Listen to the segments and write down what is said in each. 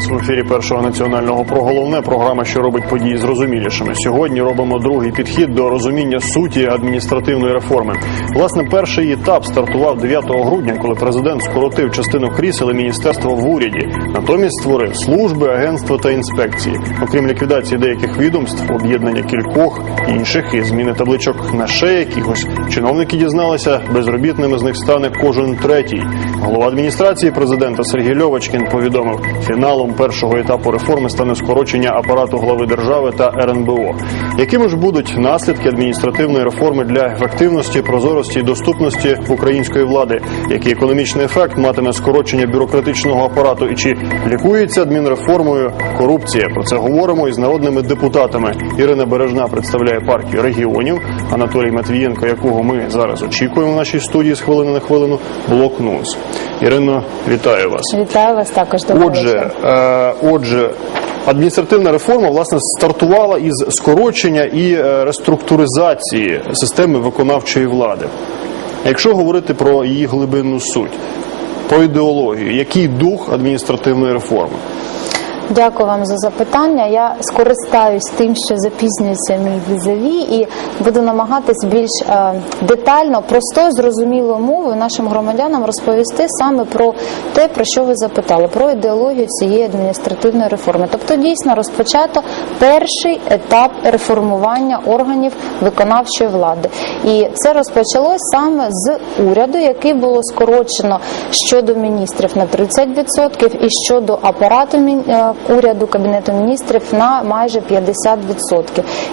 вас в ефірі першого національного про головне програма, що робить події зрозумілішими. Сьогодні робимо другий підхід до розуміння суті адміністративної реформи. Власне, перший етап стартував 9 грудня, коли президент скоротив частину крісел і міністерства в уряді. Натомість створив служби, агентства та інспекції. Окрім ліквідації деяких відомств, об'єднання кількох інших і зміни табличок на ще якихось чиновники дізналися, безробітними з них стане кожен третій. Голова адміністрації президента Сергій Льовочкін повідомив, фіналом першого етапу реформи стане скорочення апарату глави держави та РНБО. Якими ж будуть наслідки адміністративної реформи для ефективності, прозорості і доступності української влади? Який економічний ефект матиме скорочення бюрократичного апарату? І чи лікується адмінреформою корупція? Про це говоримо із народними депутатами. Ірина Бережна представляє партію регіонів. Анатолій Матвієнко, якого ми зараз очікуємо в нашій студії з хвилини на хвилину, блокнуз. Ірино, вітаю вас. Вітаю вас також. Доброго Отже, отже, адміністративна реформа власне стартувала із скорочення і е, реструктуризації системи виконавчої влади. Якщо говорити про її глибинну суть, про ідеологію, який дух адміністративної реформи? Дякую вам за запитання. Я скористаюсь тим, що запізнюється мій візові, і буду намагатись більш е, детально, простою, зрозумілою мовою нашим громадянам розповісти саме про те, про що ви запитали, про ідеологію цієї адміністративної реформи. Тобто, дійсно розпочато перший етап реформування органів виконавчої влади, і це розпочалось саме з уряду, який було скорочено щодо міністрів на 30% і щодо апарату е, уряду кабінету міністрів на майже 50%.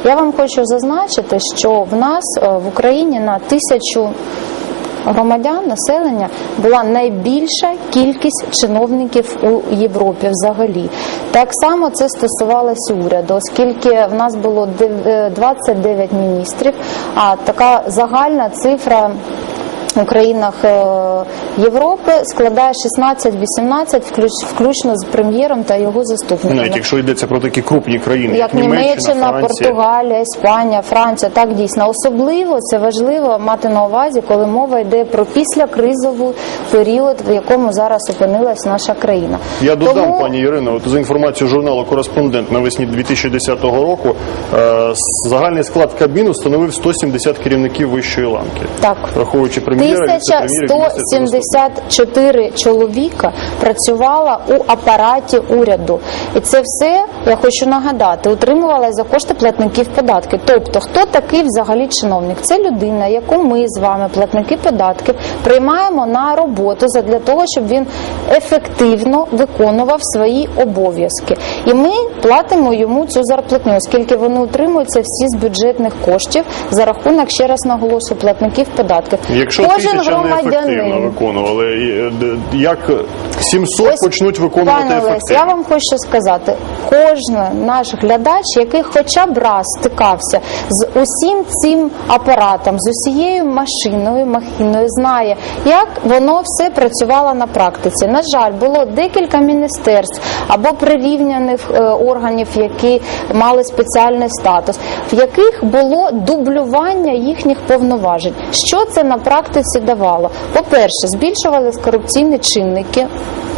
Я вам хочу зазначити, що в нас е, в Україні на тисячу громадян населення була найбільша кількість чиновників у Європі взагалі. Так само це стосувалося уряду, оскільки в нас було дев- е, 29 міністрів, а така загальна цифра. Країнах е, Європи складає 16-18, включ- включно з прем'єром та його заступниками. Навіть якщо йдеться про такі крупні країни, Як Німеччина, Португалія, Іспанія, Франція, так дійсно. Особливо це важливо мати на увазі, коли мова йде про післякризовий період, в якому зараз опинилась наша країна. Я додам, пані Ірино, от за інформацією журналу Кореспондент навесні 2010 року е, загальний склад кабіну становив 170 керівників вищої ланки, Так. враховуючи прем'єра, віце-прем'єрів, міністрів 1174 чоловіка працювала у апараті уряду, і це все я хочу нагадати, утримувала за кошти платників податків. Тобто, хто такий взагалі чиновник? Це людина, яку ми з вами, платники податків, приймаємо на роботу для того, щоб він ефективно виконував свої обов'язки. І ми платимо йому цю зарплатню, оскільки вони утримуються всі з бюджетних коштів за рахунок ще раз наголошую платників податків. Якщо тисяча неефективно виконували, і, е, як 700 Ось, почнуть виконувати Пане Олесь, ефективно? я вам хочу сказати, кожен наш глядач, який хоча б раз стикався з усім цим апаратом, з усією машиною, махіною, знає, як воно все працювало на практиці. На жаль, було декілька міністерств або прирівняних е, органів, які мали спеціальний статус, в яких було дублювання їхніх повноважень. Що це на практиці давало? По-перше, збільшували корупційні чинники.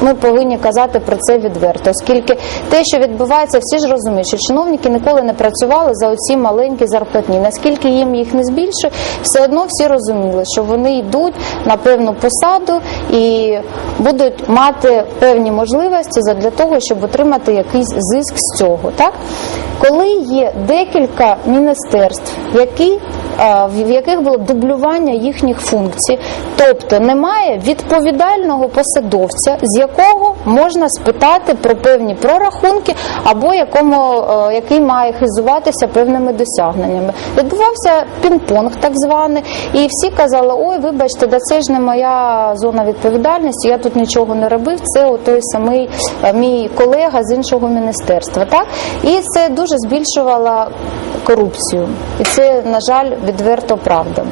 Ми повинні казати про це відверто, оскільки те, що відбувається, всі ж розуміють, що чиновники ніколи не працювали за оці маленькі зарплатні. Наскільки їм їх не збільшує, все одно всі розуміли, що вони йдуть на певну посаду і будуть мати певні можливості для того, щоб отримати якийсь зиск з цього. Так коли є декілька міністерств, які в яких було дублювання їхніх функцій, тобто немає відповідального посадовця, з якого можна спитати про певні прорахунки, або якому е, який має хизуватися певними досягненнями. Відбувався пінг-понг, так званий, і всі казали: ой, вибачте, да це ж не моя зона відповідальності, я тут нічого не робив. Це той самий е, мій колега з іншого міністерства. Так і це дуже збільшувало корупцію, і це на жаль відверто правда.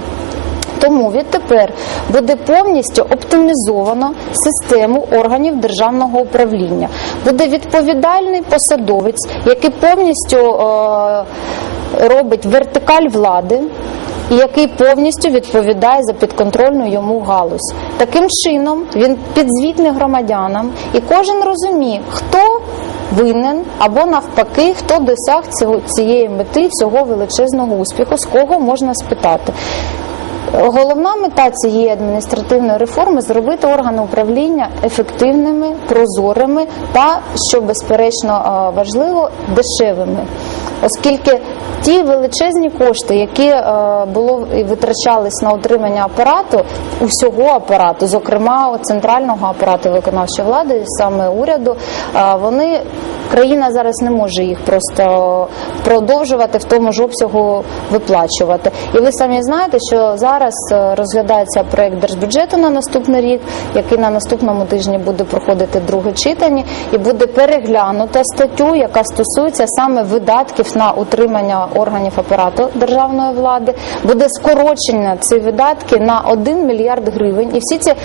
Тому відтепер буде повністю оптимізовано систему органів державного управління. Буде відповідальний посадовець, який повністю е, робить вертикаль влади. І який повністю відповідає за підконтрольну йому галузь. Таким чином він підзвітний громадянам, і кожен розуміє, хто винен, або навпаки, хто досяг цієї мети, цього величезного успіху, з кого можна спитати. Головна мета цієї адміністративної реформи зробити органи управління ефективними, прозорими та, що безперечно е, важливо, дешевими. Оскільки ті величезні кошти, які е, було витрачались на утримання апарату, усього апарату, зокрема центрального апарату виконавчої влади, саме уряду, е, вони країна зараз не може їх просто продовжувати в тому ж обсягу виплачувати. І ви самі знаєте, що зараз е, розглядається проект держбюджету на наступний рік, який на наступному тижні буде проходити друге читання, і буде переглянута статтю, яка стосується саме видатків на утримання органів апарату державної влади. Буде скорочення ці видатки на 1 мільярд гривень, і всі ці е,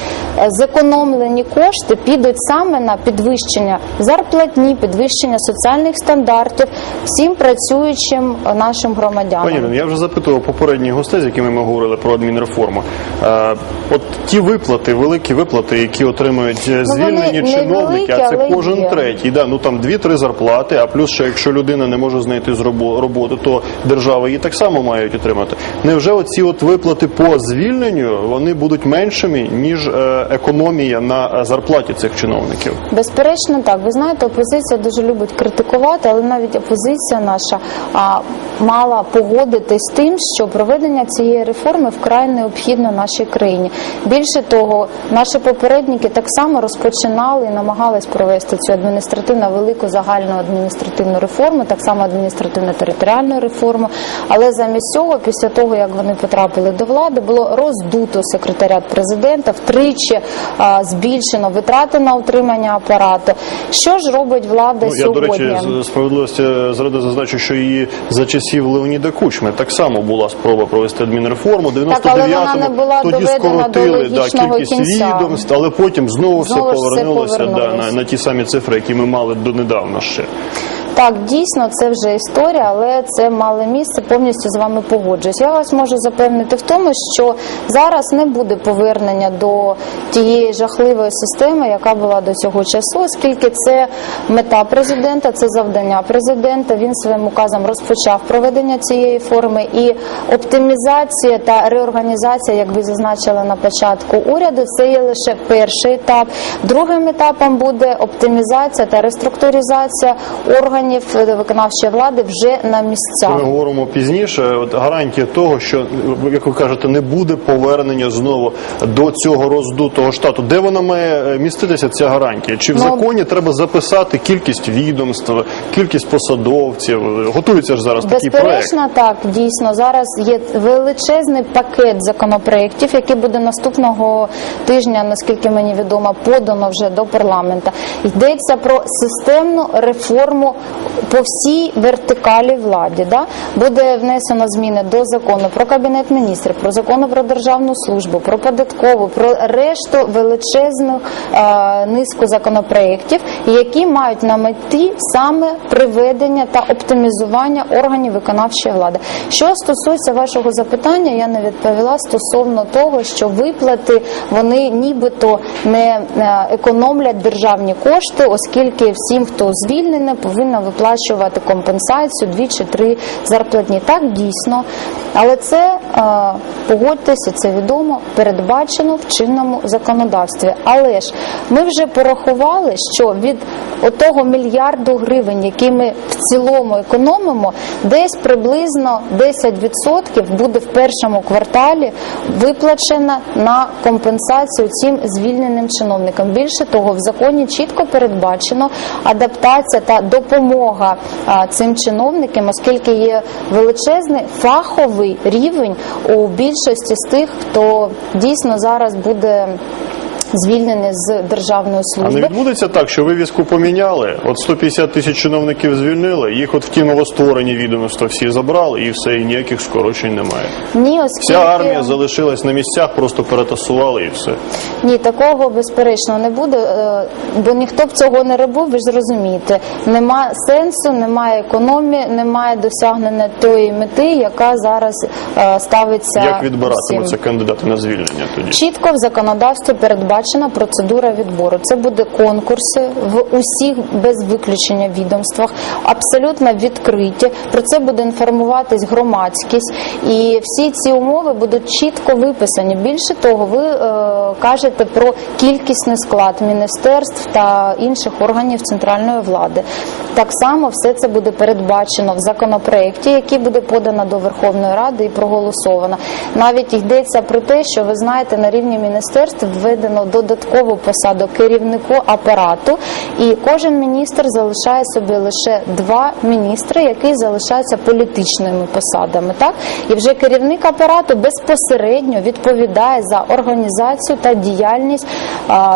зекономлені кошти підуть саме на підвищення зарплатні, підвищення соціальних стандартів всім працюючим е, нашим громадянам. Пані я вже запитував попередніх гостей, з якими ми говорили про адмінреформу. Е, от ті виплати, великі виплати, які отримують е, Ну, звільнені чиновники, а це кожен третій. Да, ну там дві-три зарплати, а плюс ще якщо людина не може знайти з робо- роботи, то держава її так само мають отримати. Невже оці от виплати по звільненню вони будуть меншими ніж е, економія на зарплаті цих чиновників? Безперечно, так. Ви знаєте, опозиція дуже любить критикувати, але навіть опозиція наша а, мала погодитись з тим, що проведення цієї реформи вкрай необхідно нашій країні. Більше того, наші попередники так само розпочинали і намагались провести цю адміністративну велику загальну адміністративну реформу, так само адміністративно-територіальну реформу. Але замість цього, після того як вони потрапили до влади, було роздуто секретаріат президента, втричі а, збільшено витрати на утримання апарату. Що ж робить влада Ну, я, сьогодні? до речі, справедливості заради зазначу, що її за часів Леоніда Кучми так само була спроба провести адмінреформу. В Так, але вона 99-му не була тоді доведена до скоротили да, кількість кінця. відомств, але потім знову, Знову все повернулося да, на, на ті самі цифри, які ми мали донедавна ще. Так, дійсно, це вже історія, але це мало місце. Повністю з вами погоджуюсь. Я вас можу запевнити в тому, що зараз не буде повернення до тієї жахливої системи, яка була до цього часу, оскільки це мета президента, це завдання президента. Він своїм указом розпочав проведення цієї форми і оптимізація та реорганізація, як ви зазначили на початку уряду, це є лише перший етап. Другим етапом буде оптимізація та реструктуризація органів виконавчої влади вже на місцях. Ми говоримо пізніше. От гарантія того, що як ви кажете, не буде повернення знову до цього роздутого штату. Де вона має е, міститися? Ця гарантія? Чи в Ну, законі треба записати кількість відомств, кількість посадовців? Готується ж зараз такий проект. Безперечно, так дійсно зараз є величезний пакет законопроєктів, який буде наступного тижня, наскільки мені відомо, подано вже до парламента. Йдеться про системну реформу по всій вертикалі владі. Да? Буде внесено зміни до закону про кабінет міністрів, про закону про державну службу, про податкову, про решту величезну е, низку законопроєктів, які мають на меті саме приведення та оптимізування органів виконавчої влади. Що стосується вашого запитання, я не відповіла стосовно того, що виплати вони нібито не е, економлять державні кошти, оскільки всім, хто звільнений, повинна виплачувати компенсацію дві чи три зарплатні. Так дійсно, але це погодьтеся, це відомо, передбачено в чинному законодавстві. Але ж ми вже порахували, що від отого мільярду гривень, які ми в цілому економимо, десь приблизно 10% буде в першому кварталі виплачено на компенсацію цим звільненим чиновникам. Більше того, в законі чітко передбачено адаптація та допомога цим чиновникам, оскільки є величезний фаховий рівень у більшості з тих, хто дійсно зараз буде. Звільнений з державної А не відбудеться так, що вивіску поміняли, от 150 тисяч чиновників звільнили, їх от в ті новостворені відомства всі забрали, і все, і ніяких скорочень немає. Ні, оскільки... Вся армія залишилась на місцях, просто перетасували і все. Ні, такого безперечно не буде, е, бо ніхто б цього не робив, ви ж розумієте. Нема сенсу, немає економії, немає досягнення тої мети, яка зараз е, ставиться. Як відбиратимуться кандидати на звільнення тоді? Чітко в законодавстві передбачено передбачена процедура відбору. Це буде конкурси в усіх без виключення відомствах, абсолютно відкриті. Про це буде інформуватись громадськість, і всі ці умови будуть чітко виписані. Більше того, ви е, кажете про кількісний склад міністерств та інших органів центральної влади. Так само все це буде передбачено в законопроекті, який буде подано до Верховної Ради і проголосовано. Навіть йдеться про те, що ви знаєте, на рівні міністерств введено додаткову посаду керівнику апарату, і кожен міністр залишає собі лише два міністри, які залишаються політичними посадами. Так і вже керівник апарату безпосередньо відповідає за організацію та діяльність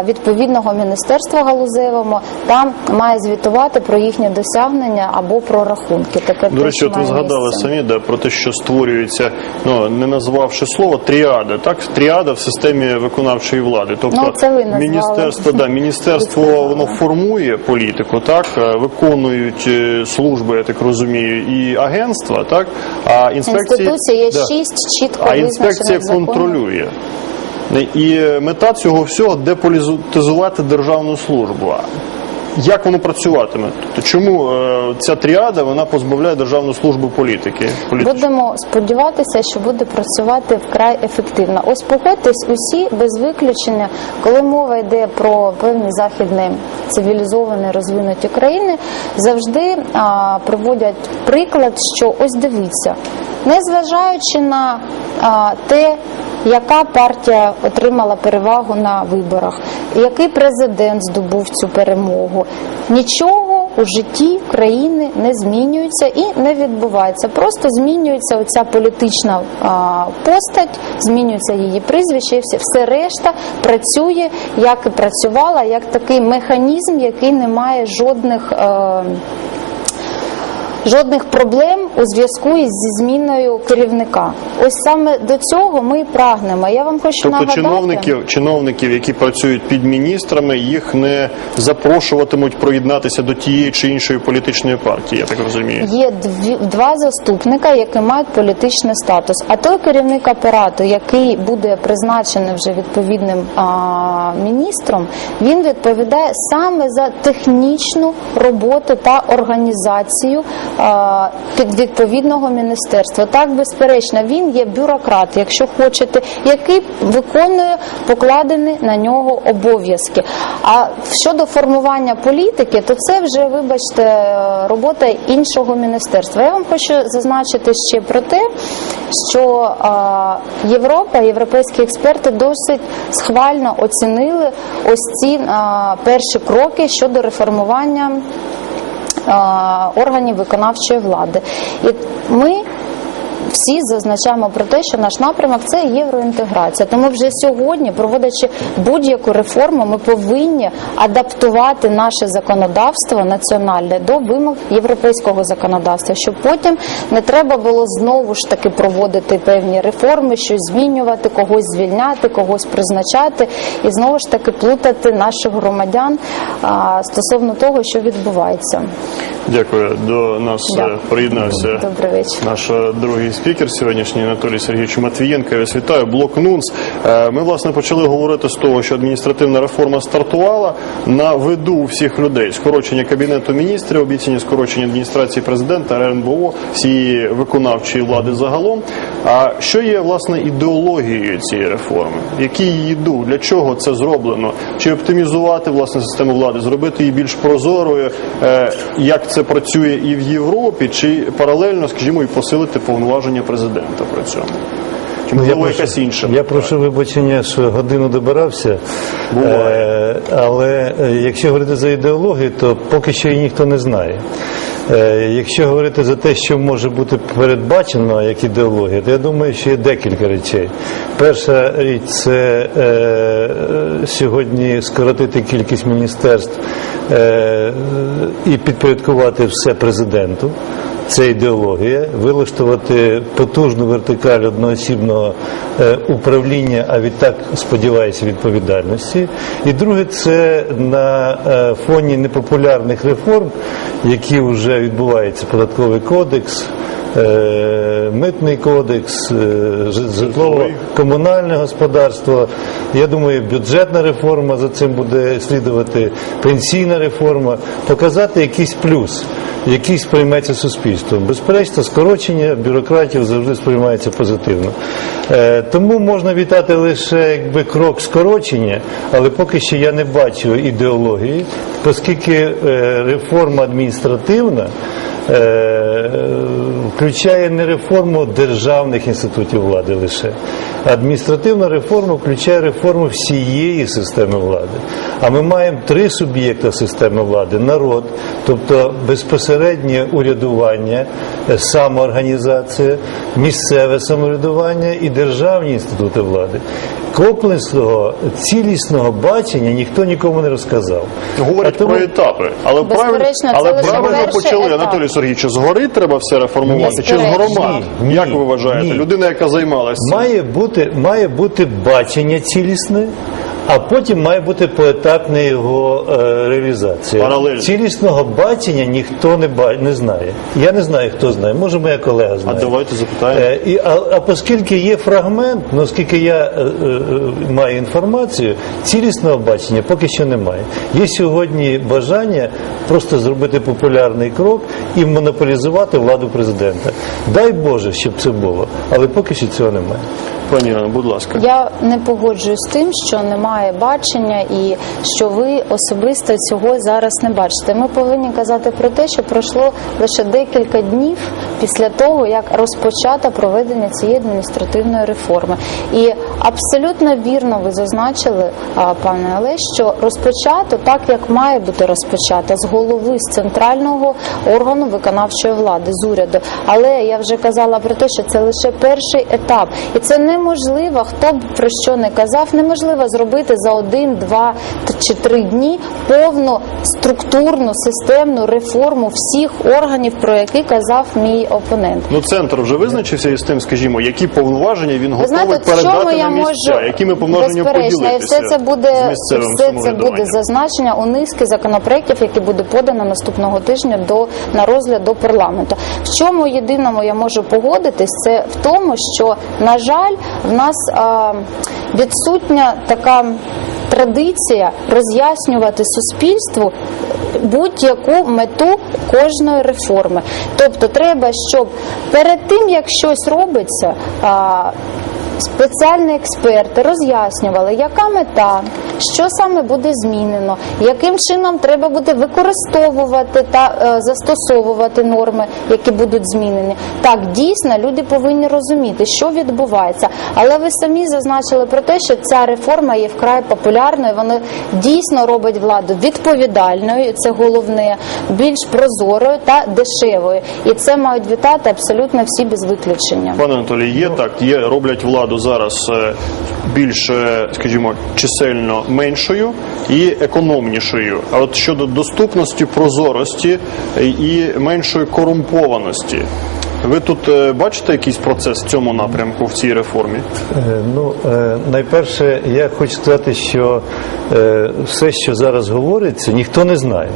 відповідного міністерства галузевого. Там має звітувати про їхні досягнення або про рахунки. Таке До речі, от ви згадали місце. самі да, про те, що створюється, ну не назвавши слово, тріада. Так, тріада в системі виконавчої влади. Тобто Ну, це ви назвали. міністерство, да, міністерство воно формує політику, так е, виконують е, служби, я так розумію, і агентства, так а інспекції є да. шість чітко а інспекція контролює. І мета цього всього деполітизувати державну службу. Як воно працюватиме? Тобто, чому е, ця тріада вона позбавляє державну службу політики? Політичної? Будемо сподіватися, що буде працювати вкрай ефективно. Ось погодьтесь усі без виключення, коли мова йде про певні західні цивілізовані розвинуті країни, завжди а, приводять приклад, що ось дивіться, незважаючи на а, те, яка партія отримала перевагу на виборах, який президент здобув цю перемогу, нічого у житті країни не змінюється і не відбувається. Просто змінюється оця політична постать, змінюється її прізвище, і все, все решта працює, як і працювала, як такий механізм, який не має жодних. Е, Жодних проблем у зв'язку із зміною керівника. Ось саме до цього ми і прагнемо. Я вам хочу Тобто нагадати. чиновників, чиновників, які працюють під міністрами, їх не запрошуватимуть проєднатися до тієї чи іншої політичної партії. Я так розумію. Є дві, два заступника, які мають політичний статус. А той керівник апарату, який буде призначений вже відповідним а, міністром, він відповідає саме за технічну роботу та організацію а, під відповідного міністерства. Так, безперечно, він є бюрократ, якщо хочете, який виконує покладені на нього обов'язки. А щодо формування політики, то це вже, вибачте, робота іншого міністерства. Я вам хочу зазначити ще про те, що Європа, європейські експерти досить схвально оцінили ось ці перші кроки щодо реформування органів виконавчої влади. І ми всі зазначаємо про те, що наш напрямок це євроінтеграція. Тому вже сьогодні, проводячи будь-яку реформу, ми повинні адаптувати наше законодавство національне до вимог європейського законодавства, щоб потім не треба було знову ж таки проводити певні реформи, щось змінювати, когось звільняти, когось призначати і знову ж таки плутати наших громадян а, стосовно того, що відбувається. Дякую. До нас е, Дякую. приєднався наш е, другий спікер сьогоднішній Анатолій Сергійович Матвієнко. Я вас вітаю. Блок НУНС. Е, Ми власне почали говорити з того, що адміністративна реформа стартувала на виду у всіх людей. Скорочення кабінету міністрів, обіцяні скорочення адміністрації президента, РНБО, всієї виконавчої влади загалом. А що є власне ідеологією цієї реформи? Який її дух? Для чого це зроблено? Чи оптимізувати власне систему влади, зробити її більш прозорою? Е, Як це працює і в Європі, чи паралельно, скажімо, і посилити повноваження президента при цьому? Чи можливо прошу- якась інша? Я прошу вибачення, що годину добирався. Буває. Е, але е, якщо говорити за ідеологію, то поки що її ніхто не знає. Е, якщо говорити за те, що може бути передбачено як ідеологія, то я думаю, що є декілька речей. Перша річ це е, сьогодні скоротити кількість міністерств е, і підпорядкувати все президенту. Це ідеологія, вилаштувати потужну вертикаль одноосібного е, управління, а відтак сподіваюся відповідальності. І друге, це на е, фоні непопулярних реформ, які вже відбуваються, податковий кодекс. Е, митний кодекс, е, житлово-комунальне господарство. Я думаю, бюджетна реформа за цим буде слідувати, пенсійна реформа, показати якийсь плюс. Який сприйметься суспільством. Безперечно, скорочення бюрократів завжди сприймається позитивно. Е, тому можна вітати лише якби крок скорочення, але поки що я не бачу ідеології, оскільки реформа адміністративна включає не реформу державних інститутів влади лише. Адміністративна реформа включає реформу всієї системи влади. А ми маємо три суб'єкти системи влади: народ, тобто безпосереднє урядування, е, самоорганізація, місцеве самоврядування і державні інститути влади. Комплексного цілісного бачення ніхто нікому не розказав. Говорять А тому- про етапи, але правильно, Безперечно, але правильно почали, етап. Анатолій Сергійович, згори треба все реформувати, чи з громад? Ні, Як ви вважаєте? ні. Людина, яка займалася. Має бути, має бути бачення цілісне, а потім має бути поетапна його е, реалізація. Паралельно. Цілісного бачення ніхто не, ба- не знає. Я не знаю, хто знає. Може, моя колега А знає. давайте запитаємо. Е, і, а, а оскільки є фрагмент, ну оскільки я е, маю інформацію, цілісного бачення поки що немає. Є сьогодні бажання просто зробити популярний крок і монополізувати владу президента. Дай Боже, щоб це було, але поки що цього немає. Пані Ірино, будь ласка. Я не погоджуюсь з тим, що немає бачення і що ви особисто цього зараз не бачите. Ми повинні казати про те, що пройшло лише декілька днів після того, як розпочато проведення цієї адміністративної реформи. І абсолютно вірно ви зазначили, пане Олесь, що розпочато так, як має бути розпочато, з голови з центрального органу виконавчої влади, з уряду. Але я вже казала про те, що це лише перший етап, і це неможливо, хто б про що не казав, неможливо зробити за один, два чи три дні повну структурну системну реформу всіх органів, про які казав мій опонент. Ну, центр вже визначився із тим, скажімо, які повноваження він Ви готовий знаєте, передати на місця, можу якими і поділитися все це буде все це буде зазначення у низки законопроєктів, які буде подано наступного тижня до на розгляд до парламенту. В чому єдиному я можу погодитись, це в тому, що на жаль, в нас а, відсутня така. Традиція роз'яснювати суспільству будь-яку мету кожної реформи. Тобто, треба, щоб перед тим як щось робиться, Спеціальні експерти роз'яснювали, яка мета, що саме буде змінено, яким чином треба буде використовувати та е, застосовувати норми, які будуть змінені. Так, дійсно, люди повинні розуміти, що відбувається. Але ви самі зазначили про те, що ця реформа є вкрай популярною. Вона дійсно робить владу відповідальною, це головне, більш прозорою та дешевою. І це мають вітати абсолютно всі без виключення. Пане Анатолій, є так, є роблять владу зараз е, більш, е, скажімо, чисельно меншою і економнішою. А от щодо доступності, прозорості е, і меншої корумпованості. Ви тут бачите якийсь процес в цьому напрямку в цій реформі? Ну, найперше, я хочу сказати, що все, що зараз говориться, ніхто не знає.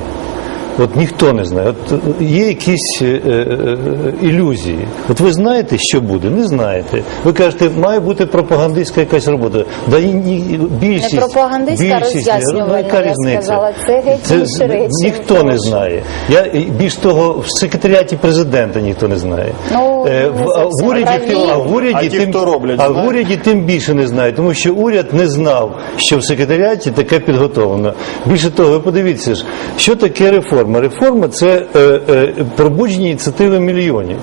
От ніхто не знає. От е, є якісь е, е, ілюзії. От ви знаєте, що буде? Не знаєте. Ви кажете, має бути пропагандистська якась робота. Да і ні, більшість, Не пропагандистська, більшість, роз'яснювальна, ну, я різниця? сказала. Це геть інші речі, Ніхто не знає. Я більш того, в секретаріаті президента ніхто не знає. Ну, Е, не в, а в уряді, праві. а в уряді А ті, тим, роблять, а в уряді тим більше не знає, тому що уряд не знав, що в секретаріаті таке підготовлено. Більше того, ви подивіться ж, що таке реформа. Реформа це е, е, пробудження ініціативи мільйонів.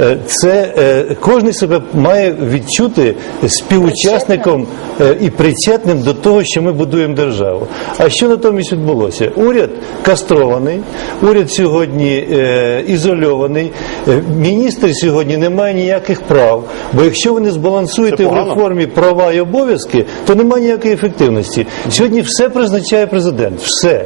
Е, це кожен себе має відчути співучасником і причетним до того, що ми будуємо державу. А що натомість відбулося? Уряд кастрований, уряд сьогодні ізольований, міністр сьогодні не має ніяких прав. Бо якщо ви не збалансуєте в реформі права і обов'язки, то немає ніякої ефективності. Сьогодні все призначає президент. Все.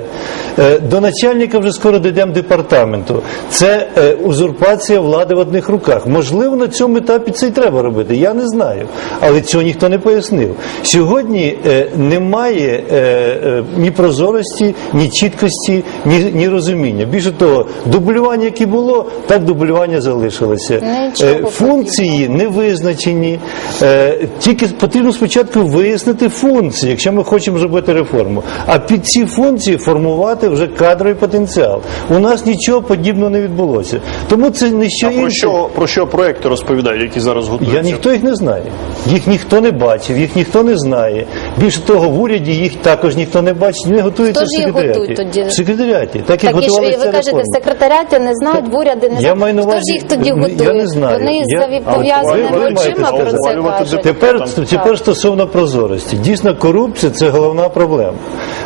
До начальника вже дуже скоро дійдемо департаменту. Це е, узурпація влади в одних руках. Можливо, на цьому етапі це й треба робити. Я не знаю, але цього ніхто не пояснив. Сьогодні е, немає е, е, ні прозорості, ні чіткості, ні, ні розуміння. Більше того, дублювання, яке було, так дублювання залишилося. Е, Функції не визначені. Е, Тільки потрібно спочатку вияснити функції, якщо ми хочемо зробити реформу. А під ці функції формувати вже кадровий потенціал. У нас нічого подібного не відбулося. Тому це не що А про що про що проекти розповідають, які зараз готуються? Я ніхто їх не знає. Їх ніхто не бачив, їх ніхто не знає. Більше того, в уряді їх також ніхто не бачить. Вони готуються Хто в ж їх секретаріаті. готує тоді? В секретаріаті. Так Так і ж готувалися ви кажете, в реформи. секретаріаті не знають, в уряді не Я на Хто ж їх тоді я не знаю. Вони пов'язаними очима про це кажуть. Тепер, тепер стосовно прозорості. Дійсно, корупція це головна проблема.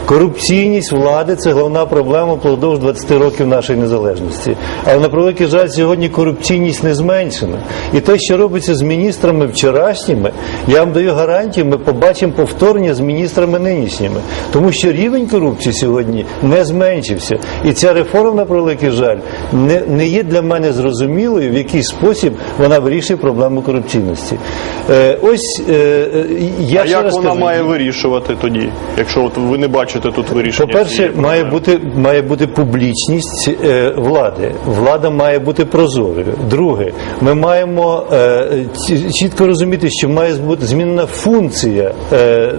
Корупційність влади це головна проблема впродовж 20 років нашої незалежності. Але на превеликий жаль, сьогодні корупційність не зменшена. І те, що робиться з міністрами вчорашніми, я вам даю гарантію, ми побачимо повторення з міністрами нинішніми. Тому що рівень корупції сьогодні не зменшився. І ця реформа, на превеликий жаль, не, не є для мене зрозумілою, в який спосіб вона вирішує проблему корупційності. Е, ось е, е, я а ще як раз вона кажу, має вирішувати тоді, якщо от ви не бачите тут вирішення? по-перше, має бути має бути публічність е, влади. Влада має бути прозорою. Друге, ми маємо е, чітко розуміти, що має бути змінена функція е,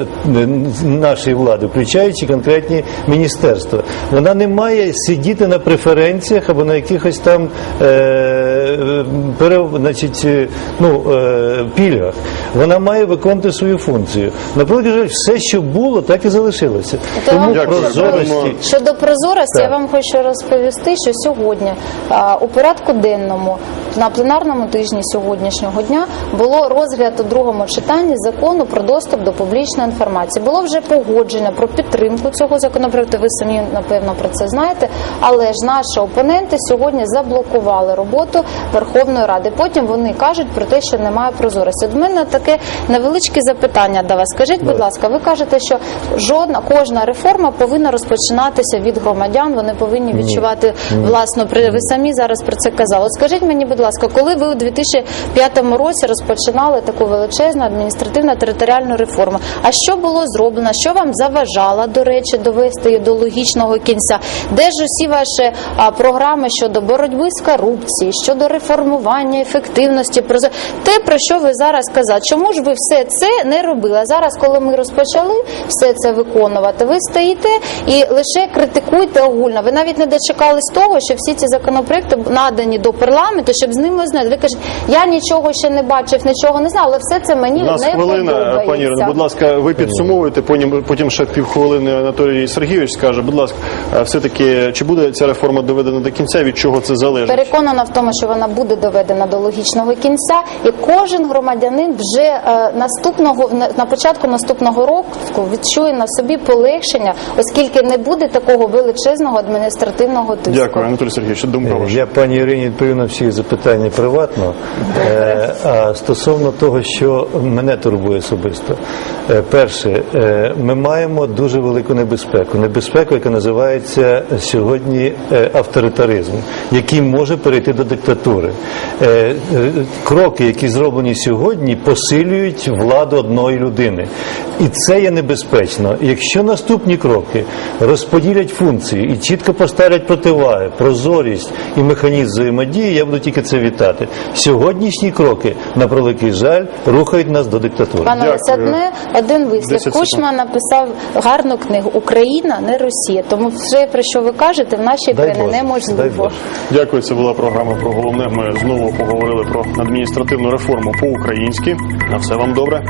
нашої влади, включаючи конкретні міністерства. Вона не має сидіти на преференціях або на якихось там е, пере, значить, е, ну, е, пільгах. Вона має виконувати свою функцію. На жаль, все, що було, так і залишилося. То Тому Дякую. прозорості. Щодо прозорості, Так. я вам хочу розповісти, що сьогодні а, у порядку денному на пленарному тижні сьогоднішнього дня було розгляд у другому читанні закону про доступ до публічної інформації. Було вже погодження про підтримку цього законопроекту. Ви самі напевно про це знаєте. Але ж наші опоненти сьогодні заблокували роботу Верховної Ради. Потім вони кажуть про те, що немає прозорості. От в мене таке невеличке запитання до вас. Скажіть, будь ласка, ви кажете, що жодна кожна реформа повинна розпочинатися від громадян. Вони повинні відчувати власну при ви самі зараз про це казали. Скажіть мені, будь ласка, коли ви у 2005 році розпочинали таку величезну адміністративно територіальну реформу? А що було зроблено? Що вам заважало, до речі, довести її до логічного кінця? Де ж усі ваші а, програми щодо боротьби з корупцією, щодо реформування ефективності, прозор- те про що ви зараз казали? Чому ж ви все це не робили? А зараз, коли ми розпочали все це виконувати, ви стоїте і лише критикуєте огульно. Ви навіть не дочекались того, що всі ці законопроекти надані до парламенту, щоб з ними знати. Ви кажете, я нічого ще не бачив, нічого не знав, але все це мені У нас не хвилина, подобається. пані Ірино, будь ласка, ви підсумовуєте, потім, потім ще півхвилини Анатолій Сергійович скаже, будь ласка, все-таки, чи буде ця реформа доведена до кінця, від чого це залежить? Переконана в тому, що вона буде доведена до логічного кінця, і кожен громадянин вже е, наступного на, на початку наступного року відчує на собі полегшення, оскільки не буде такого величезного адміністративного тиску. Дякую, Анатолій Сергійович, думка ваша. Я пані Ірині відповів на всі запитання приватно. Е, А стосовно того, що мене турбує особисто, Е, перше, е, ми маємо дуже велику небезпеку. Небезпеку, яка називається сьогодні е, авторитаризм, який може перейти до диктатури. Е, е, Кроки, які зроблені сьогодні, посилюють владу одної людини. І це є небезпечно. Якщо наступні кроки розподілять функції і чітко поставлять противаги, прозорість і механізм взаємодії, я буду тільки це вітати. Сьогоднішні кроки, на превеликий жаль, рухають нас до диктатури. Пане Дякую. Один вислів. 10. Кучма написав гарну книгу Україна, не Росія. Тому все, про що ви кажете, в нашій країні неможливо. Дякую, це була програма про головне. Ми знову поговорили про адміністративну реформу по-українськи. На все вам добре.